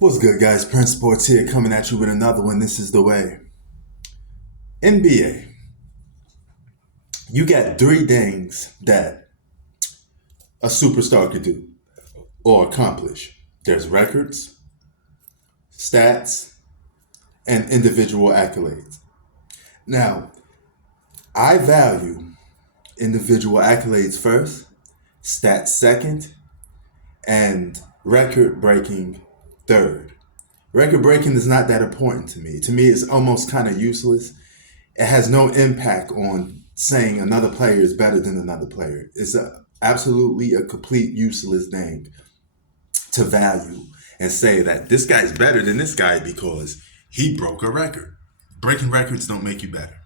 What's good, guys? Prince Sports here, coming at you with another one. This is the way. NBA. You got three things that a superstar could do or accomplish. There's records, stats, and individual accolades. Now, I value individual accolades first, stats second, and record breaking third. Record breaking is not that important to me. To me, it's almost kind of useless. It has no impact on saying another player is better than another player. It's absolutely a complete useless thing to value and say that this guy's better than this guy because he broke a record. Breaking records don't make you better.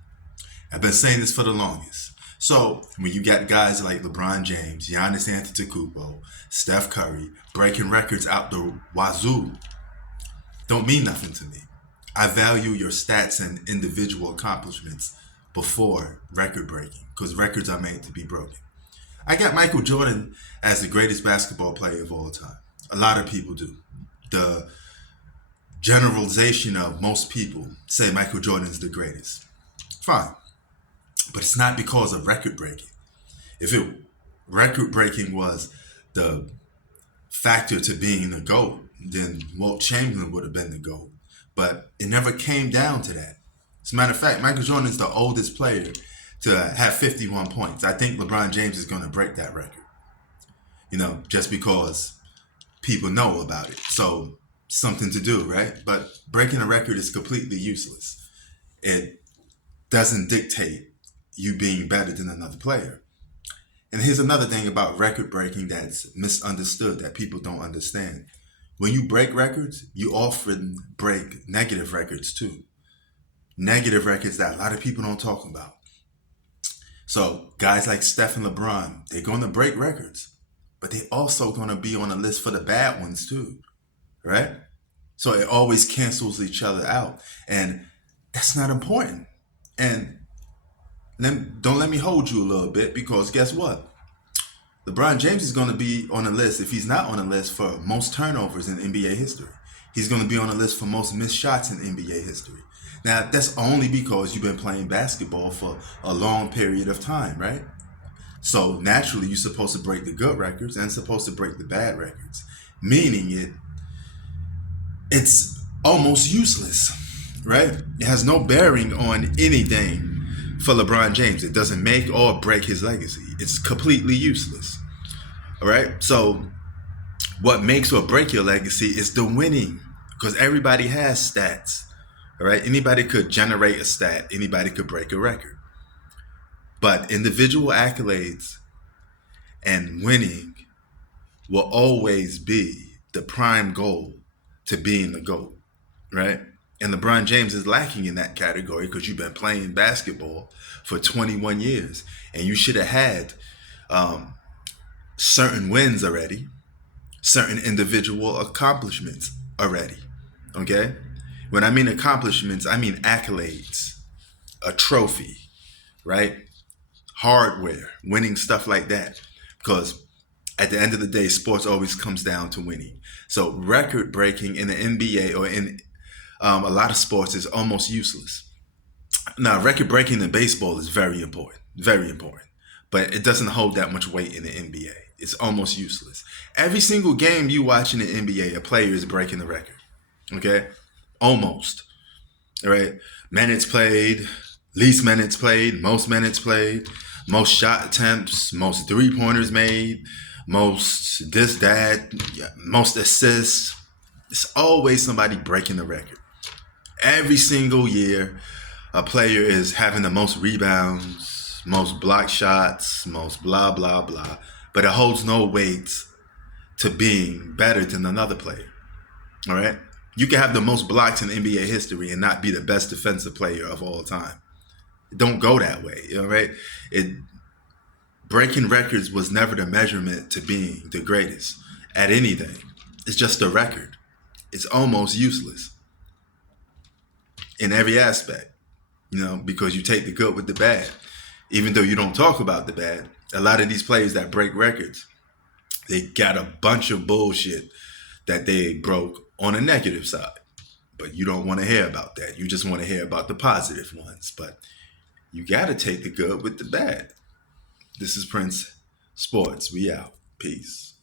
I've been saying this for the longest. So when you got guys like LeBron James, Giannis Antetokounmpo, Steph Curry breaking records out the wazoo, don't mean nothing to me. I value your stats and individual accomplishments before record breaking because records are made to be broken. I got Michael Jordan as the greatest basketball player of all time. A lot of people do. The generalization of most people say Michael Jordan is the greatest. Fine. But it's not because of record breaking. If record breaking was the factor to being the GOAT, then Walt Chamberlain would have been the GOAT. But it never came down to that. As a matter of fact, Michael Jordan is the oldest player to have 51 points. I think LeBron James is going to break that record. Just because people know about it. So something to do, right? But breaking a record is completely useless. It doesn't dictate you being better than another player. And here's another thing about record breaking that's misunderstood that people don't understand. When you break records, you often break negative records too. Negative records that a lot of people don't talk about. So guys like Steph and LeBron, they're going to break records, but they're also going to be on a list for the bad ones too, right? So it always cancels each other out. And that's not important. And don't let me hold you a little bit because guess what? LeBron James is going to be on a list, if he's not on a list, for most turnovers in NBA history. He's going to be on a list for most missed shots in NBA history. Now, that's only because you've been playing basketball for a long period of time, right? So naturally, you're supposed to break the good records and supposed to break the bad records, meaning it's almost useless, right? It has no bearing on anything for LeBron James. It doesn't make or break his legacy. It's completely useless. All right. So what makes or break your legacy is the winning, because everybody has stats. All right. Anybody could generate a stat. Anybody could break a record. But individual accolades and winning will always be the prime goal to being the GOAT. Right. And LeBron James is lacking in that category because you've been playing basketball for 21 years and you should have had certain wins already, certain individual accomplishments already. Okay? When I mean accomplishments, I mean accolades, a trophy, right? Hardware, winning, stuff like that. Because at the end of the day, sports always comes down to winning. So record breaking in the NBA or in a lot of sports is almost useless. Now, record breaking in baseball is very important, but it doesn't hold that much weight in the NBA. It's almost useless. Every single game you watch in the NBA, a player is breaking the record. Okay, almost. All right, minutes played, least minutes played, most shot attempts, most 3-pointers made, most this, that, most assists. It's always somebody breaking the record. Every single year, a player is having the most rebounds, most block shots, most blah, blah, blah. But it holds no weight to being better than another player. All right? You can have the most blocks in NBA history and not be the best defensive player of all time. It don't go that way. All right? Breaking records was never the measurement to being the greatest at anything. It's just a record. It's almost useless in every aspect, because you take the good with the bad. Even though you don't talk about the bad, a lot of these players that break records, they got a bunch of bullshit that they broke on a negative side. But you don't want to hear about that. You just want to hear about the positive ones. But you got to take the good with the bad. This is Prince Sports. We out. Peace.